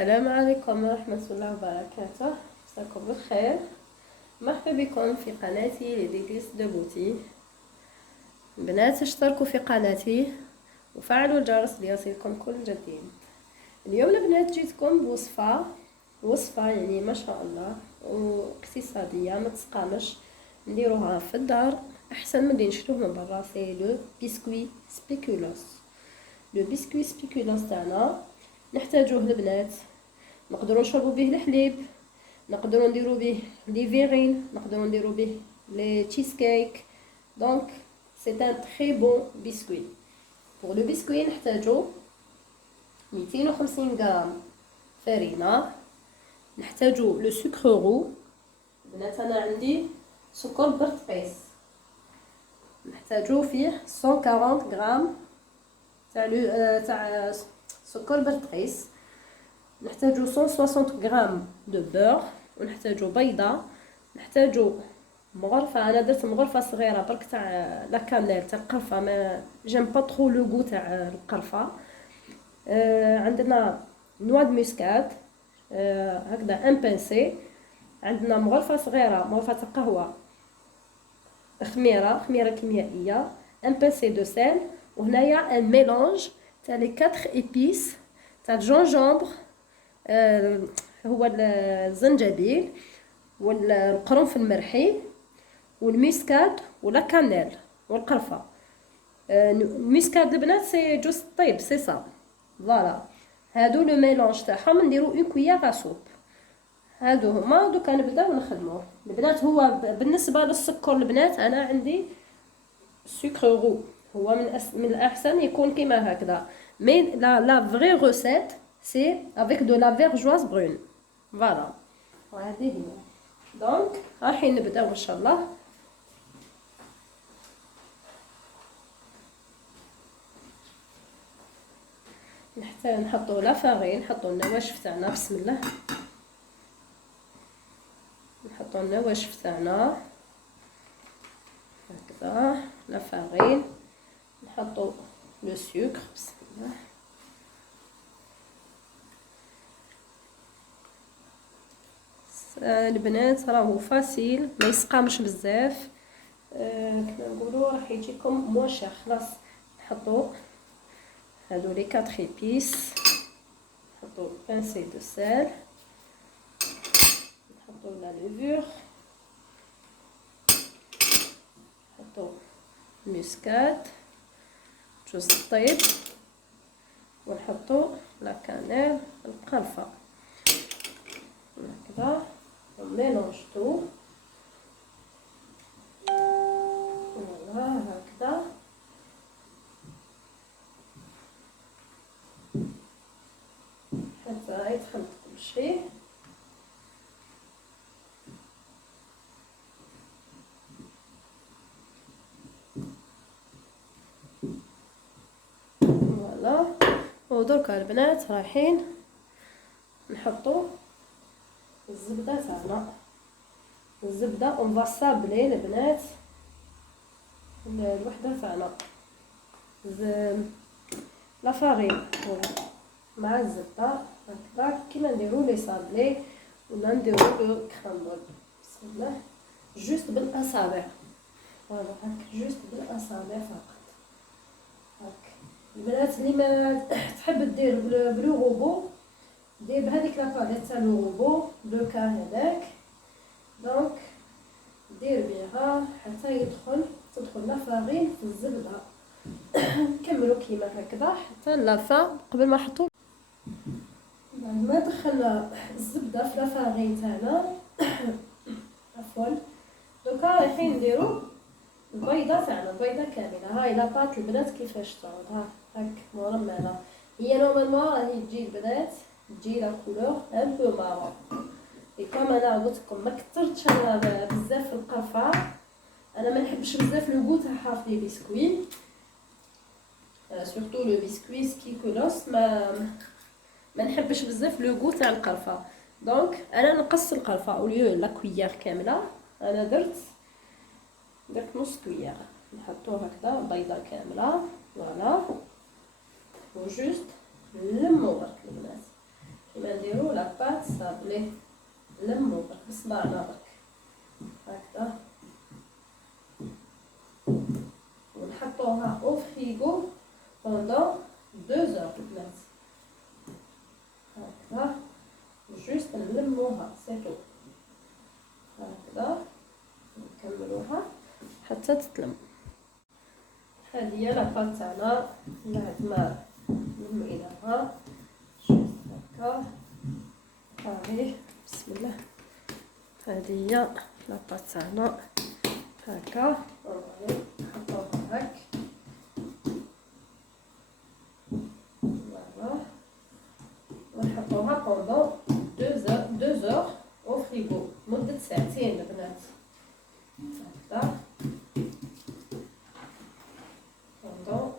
السلام عليكم ورحمة الله وبركاته. مساكم بالخير. مرحبا بكم في قناتي لديكليس دو بوتي. البنات اشتركوا في قناتي وفعلوا الجرس ليصلكم كل جديد. اليوم البنات جيتكم بوصفة يعني ما شاء الله واقتصادية ما تسقامش، نديروها في الدار احسن من اللي نشروه من برا. سي لو بسكوي سبيكولوس. لو بسكوي سبيكولوس تاعنا نحتاجوه البنات، نقدروا نشربوا به الحليب، نقدروا نديروا به لي فيرين، نقدروا نديروا به لي تشيز كيك. دونك سي ان تري بون بسكوي. بور لو بسكوي نحتاجو 250 غرام فرينه، نحتاجو لو سكر رو. البنات انا عندي سكر برتقيس، نحتاجو فيه 140 غرام تاع سكر برتقيس، نحتاجو 160 غرام دو بور، ونحتاجو بيضه، نحتاجو مغرفه. انا درت مغرفه صغيره برك تاع لا كانيل تاع القرفه، ما جيم با ترو لو غو تاع القرفه. عندنا نوا دو مسكات، هكذا ان بانسي. عندنا مغرفه صغيره، مغرفه تاع قهوه، خميره كيميائيه، ان بانسي دو سيل، وهنايا ان ميلونج تاع لي 4 ايبيس تاع الجونجومبر، هو الزنجبيل والقرنفل المرحي والميسكاد ولا كانيل والقرفه. الميسكاد البنات سي جوست طيب سي صا فوالا. هادو لو ميلونج تاعهم نديرو اون كويير سوب. هادو هما دوكا نبداو نخدموه البنات. هو بالنسبه للسكر البنات انا عندي سكر رو، هو من الاحسن يكون كيما هكذا. مي لا فري روسيت سي افيك دو لا فيرجواز برون فوالا. وهذه هي. دونك رايحين نبداو ان شاء الله. نحتاج نحطو لا فارين، نحطو النواشف تاعنا بسم الله. نحطو النواشف تاعنا هكذا، لا فارين، نحطو لو سكر بسم الله. البنات راهو فاسيل، ما يسقامش بزاف، كما نقولوا راح يجيكم موشر. خلاص نحطو هادو لي 4 ايبيس، نحطو بانسي دو سيل، نحطو لا ليفور، نحطو مسكات جوز الطيب، ونحطو لا كانيل القرفه هكذا، ونميلونج تو فوالا هكذا. حتى يتخلط كل شيء. فوالا. ودركا البنات رايحين نحطو الزبده تاعنا. الزبده اون فا صابلي البنات الوحده تاعنا لا فارين مع الزبده هكذا كيما نديرو لي صابلي ولا نديرو لو كرامبل. بسم الله. جوست بالاصابع فوالا هاك، جوست بالاصابع فقط هاك. البنات اللي ما تحب دير بلو روبو دير بهذيك لاباليت تاع لو روبو لو كار هذاك. دونك دير بيها حتى تدخل لا فارين في الزبده. نكملوا كيما هكذا حتى لافا قبل ما نحطوا. بعد ما دخلنا الزبده في لا فارين تاعنا عفوا، دوكا رايحين نديرو البيضه تاعنا، البيضه كامله. هاي لاباط البنات كيفاش تعود هاك مرمله. هي نورمالمون راهي تجي البنات تجي لا كولور ان بو مارون. كما انا قلت لكم ما كثرتش انا بزاف في القرفه، انا ما نحبش بزاف لو غو تاع حرف لي بسكوي، سورتو لو بسكوي سبيكولوس ما نحبش بزاف لو غو تاع القرفه. دونك انا نقص القرفه اوليو لا كويير كامله، انا درت نص كويير. نحطو هكذا بيضه كامله فوالا، وجوست نلمو برك البنات كيما نديرو صابلي نلمو بصبعنا برك هكذا، ونحطوها او فريغو بوندون 2 اور البنات هكذا، جوست نلموها سيتو هكذا، نكملوها حتى تتلم. هذه هي لاباط تاعنا بعد ما لميناها جوست هكا صافي. بسم الله، هذه هي لاباط تاعنا هكا، نحطوها هاك فوالا، ونحطوها بوندون 2 اور او فريغو مدة ساعتين البنات هكذا، بوندون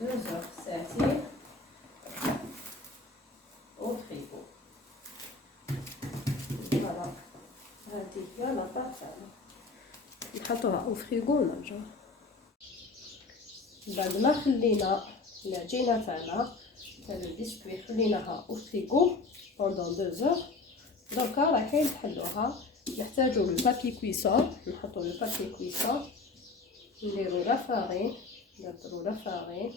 2 اور ساعتين او فريغو. فوالا هذه هي لاباط تاعنا، نحطوها او فريغو ونرجعو. بعد ما خلينا العجينه تاعنا تاع البسكويت خليناها او فريغو بوندون 2 اور، دركا رايحين نحلوها. نحتاجو لو بابي كويسون، نحطو لو بابي كويسون، نديرو لا فارين، نديرو لا فارين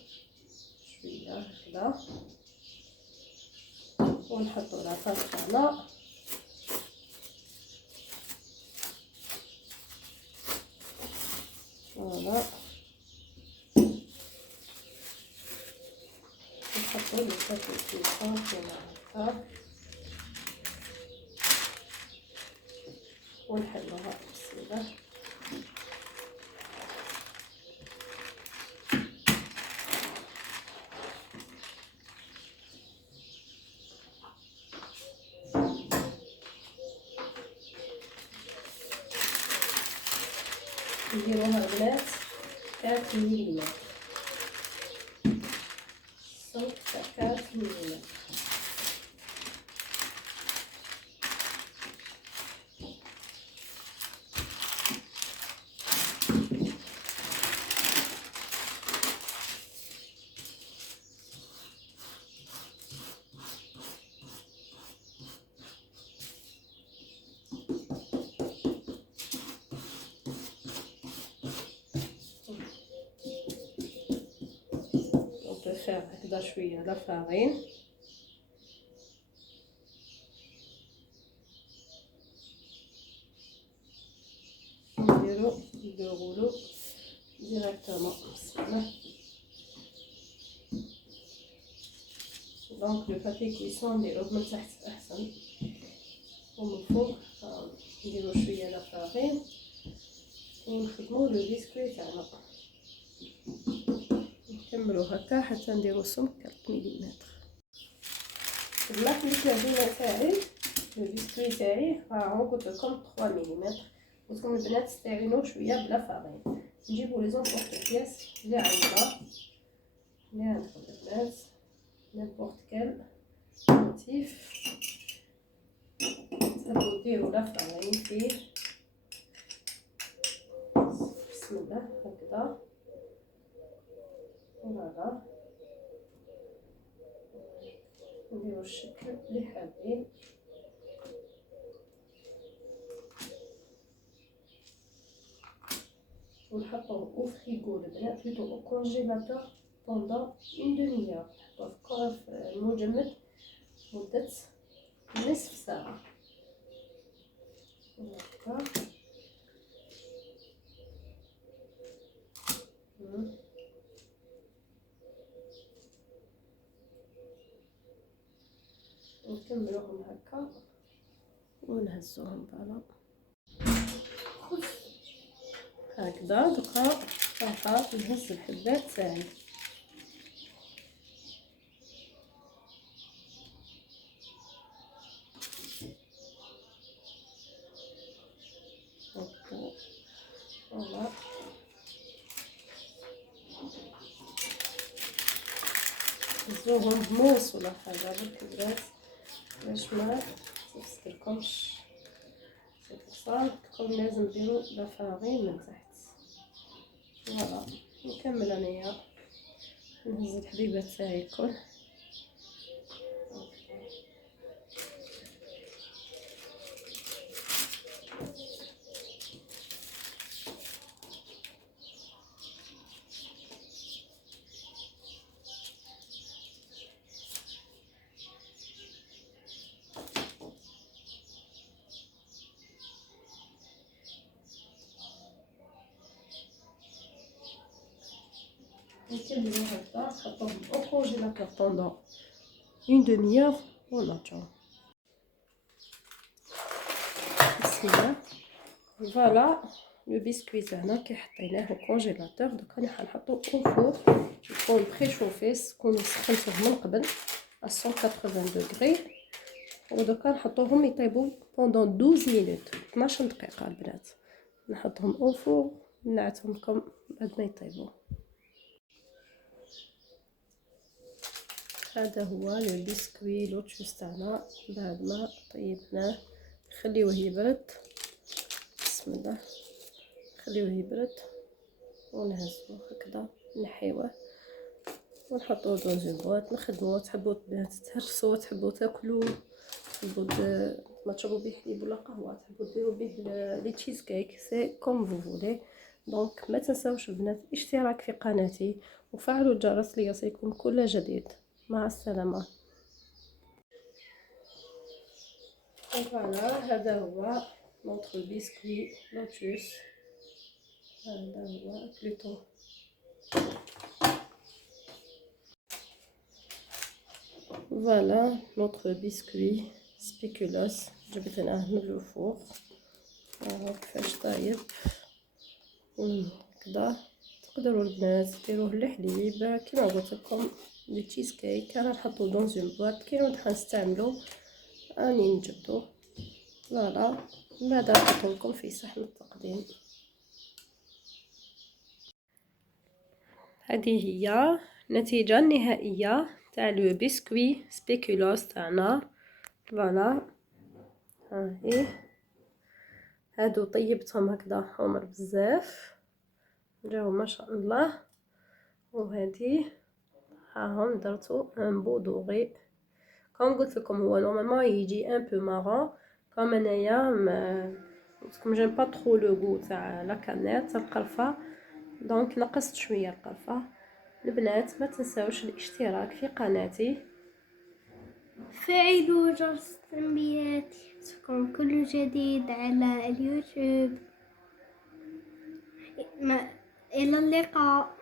شويه هكذا، ونحطو لاطاط تاعنا فوالا، نحطو لو بابي كويسون كيما هكا ونحلوها. بسم الله، نديروها البنات 4 ملم، صوت 4 ملم. هكذا شويه لا فارين، نديرو لو غولو ديريكتومون. بسم الله، دونك لو بابي كويسون نديروه من تحت احسن ومن فوق، نديرو شويه لا فارين ونخدمو لو بسكويت تاعنا، نكملو هكا حتى نديرو سمك 4 ملم. بلا خليت العجينه تاعي لو بسكوي تاعي ها قلت لكم 3 ملم، قلت لكم البنات استعينوا شويه بلا فارين. نجيبو لي زونبورط بياس اللي عندنا اللي عندكم البنات، نيمبورط كال موتيف، تبدو ديروا لا فارين فيه. بسم الله هكذا فوالا، نديرو الشكل اللي حابين. ونحطوه او فريغو البنات بلوتو او كونجيلاتور بوندون 1 دمي-هور، نحطوه في المجمد مدة نصف ساعة هكا. نكملوهم هكا ونهزوهم فوالا هكذا. دوكا صافا نهز الحبات تاعي هكا فوالا، نهزوهم بموس ولا حاجة برك البنات باش ما تفسكلكمش. قلتلكم لازم نديرو لا فارين من تحت فوالا. نكمل انايا نهز الحبيبات تاعي الكل نكملو هكا نحطوهم او كونجيلاتور بوندون اون دمي-heure ونرجعو. بسم الله. فوالا لو بسكويت تاعنا كي حطيناه au congélateur دوكا راني حنحطو au four يكون بريشوفي تكون سخنتوه من قبل à 180 دوغري ودوكا نحطوهم يطيبوا بوندون 12 مينوت 12 دقيقه البنات. نحطهم au four نعتهم لكم بعد ما يطيبوا. هذا هو لو بسكوي لوتشوس تاعنا بعد ما طيبناه. نخليوه يبرد. بسم الله. نخليوه يبرد ونهزوه هكذا نحيوه ونحطوه دون اون بواط نخدموه. تحبوا تهرسوه تحبوا تاكلوه تحبوا ما تشربوا به حليب ولا قهوه تحبوا ديروا به لي تشيز كيك سي كوم فو فولي. دونك ما تنساوش البنات الاشتراك في قناتي وفعلوا الجرس ليصلكم كل جديد. مع السلامه. فوالا هذا هو نوتر بسكوي لوتوس. هذا هو بلوتو. فوالا نوتر بسكوي سبيكولاس جبدناه من الفوق. كيفاش طايب هكذا. تقدروا البنات ديروه الحليب كيما قلت لكم لي تشيز كيك. انا نحطو دون اون بواط كي نستعملو راني نجبدو. فوالا بعدا نحطو لكم في صحن التقديم. هذه هي النتيجة النهائية تاع لو بسكوي سبيكولاس تاعنا. فوالا ها هي هادو طيبتهم هكذا حمر بزاف جاو ما شاء الله. وهذه هاهم درتو ان بودوغي كون قلت لكم هو نورمالمون يجي ان بو مارون كوم انايا كوم جيم با ترو لو غو تاع لا كانيت القرفه دونك نقصت شويه القرفه. البنات ما تنساوش الاشتراك في قناتي فعلوا جرس التنبيهات يصلكم كل جديد على اليوتيوب. إلى اللقاء.